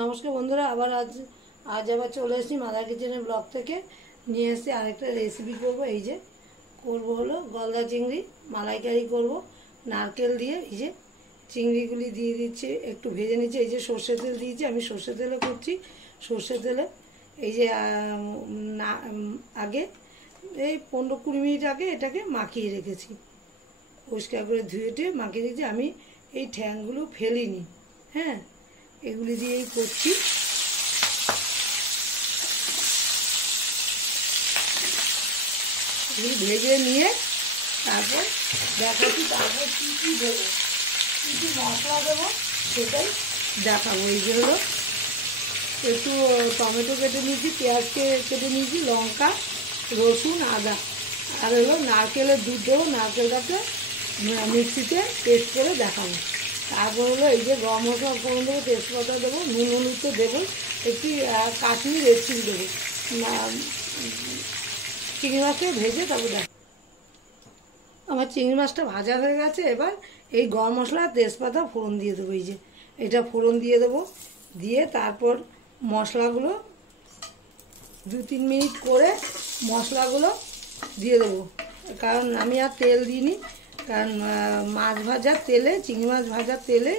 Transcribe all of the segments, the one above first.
নমস্কার বন্ধুরা, আজ আবার চলে এসেছি মাদার কিচেনের ব্লগ থেকে। নিয়ে এসেছি আরেকটা রেসিপি করব। এই যে করব হলো গলদা চিংড়ি মালাইকারি করব নারকেল দিয়ে। এই যে চিংড়িগুলি দিয়ে দিচ্ছি, একটু ভেজে নিচ্ছি। এই যে সর্ষে তেল দিয়েছি, আমি সর্ষে তেলে করছি। সর্ষে তেলে এই যে আগে এই 15-20 মিনিট আগে এটাকে মাখিয়ে রেখেছি, পরিষ্কার করে ধুয়ে মাখিয়ে রেখেছি। আমি এই ঠ্যাংগুলো ফেলিনি, হ্যাঁ, এগুলি দিয়েই করছি। এগুলি ভেজে নিয়ে তারপর দেখাচ্ছি, তারপর কী কী দেবো, কী কী মশলা দেবো সেটাই দেখাবো। এই যে হলো একটু টমেটো কেটে নিয়েছি, পেঁয়াজ কেটে নিয়েছি, লঙ্কা, রসুন, আদা, আর হলো নারকেলের দুধ দেবো। নারকেলটাকে মিক্সিতে পেস্ট করে দেখাবো। তারপর হলো এই যে গরম মশলা ফোড়ন দেবো, তেজপাতা দেবো, নুন হলুদ তো দেবো, একটু কাশ্মীরি রেড চিলি দেবো। চিংড়ি মাছটা ভেজে তারপর দেখ। আমার চিংড়ি মাছটা ভাজা হয়ে গেছে। এবার এই গরম মশলা তেজপাতা ফোড়ন দিয়ে দেবো। এই যে এটা ফোড়ন দিয়ে দেবো, দিয়ে তারপর মশলাগুলো 2-3 মিনিট করে মশলাগুলো দিয়ে দেবো। কারণ আমি আর তেল দিইনি, কারণ মাছ ভাজার তেলে, চিংড়ি মাছ ভাজার তেলে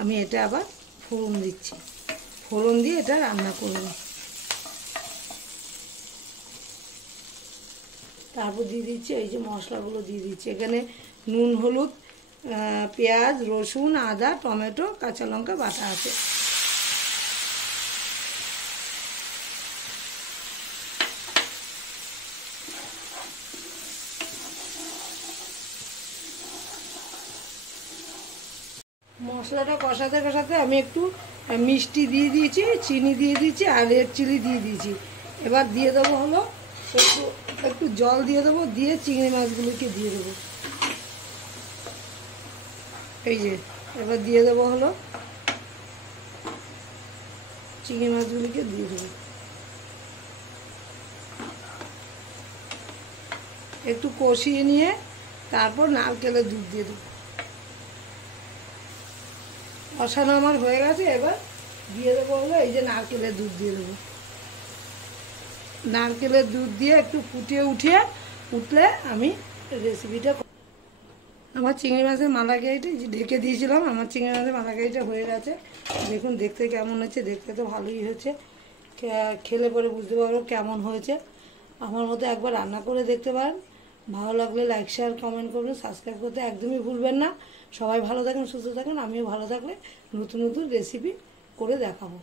আমি এটা আবার ফোড়ন দিচ্ছি। ফোড়ন দিয়ে এটা রান্না করব। তারপর দিয়ে দিচ্ছি এই যে মশলাগুলো দিয়ে দিচ্ছি। এখানে নুন, হলুদ, পেঁয়াজ, রসুন, আদা, টমেটো, কাঁচা লঙ্কা বাটা আছে। মশলাটা কষাতে কষাতে আমি একটু মিষ্টি দিয়ে দিয়েছি, চিনি দিয়ে দিয়েছি, আর রেড চিলি দিয়ে দিয়েছি। এবার দিয়ে দেবো হলো একটু একটু জল দিয়ে দেবো, দিয়ে চিংড়ি মাছগুলোকে দিয়ে দেবো। এই যে এবার দিয়ে দেবো হলো চিংড়ি মাছগুলিকে দিয়ে দেবো। একটু কষিয়ে নিয়ে তারপর নারকেলের দুধ দিয়ে দেবো। কষানো আমার হয়ে গেছে। এবার দিয়ে দেবো হলো এই যে নারকেলের দুধ দিয়ে দেবো। নারকেলের দুধ দিয়ে একটু ফুটিয়ে উঠলে আমি রেসিপিটা। আমার চিংড়ি মাছের মালাইকারিটা ঢেকে দিয়েছিলাম, আমার চিংড়ি মাছের মালাইকারিটা হয়ে গেছে। দেখুন দেখতে কেমন হচ্ছে, দেখতে তো ভালোই হয়েছে, খেলে পরে বুঝতে পারবো কেমন হয়েছে। আমার মতো একবার রান্না করে দেখতে পারেন। ভালো লাগলে লাইক, শেয়ার, কমেন্ট করবেন, সাবস্ক্রাইব করতে একদমই ভুলবেন না। সবাই ভালো থাকেন, সুস্থ থাকেন। আমিও ভালো থাকলে নতুন নতুন রেসিপি করে দেখাবো।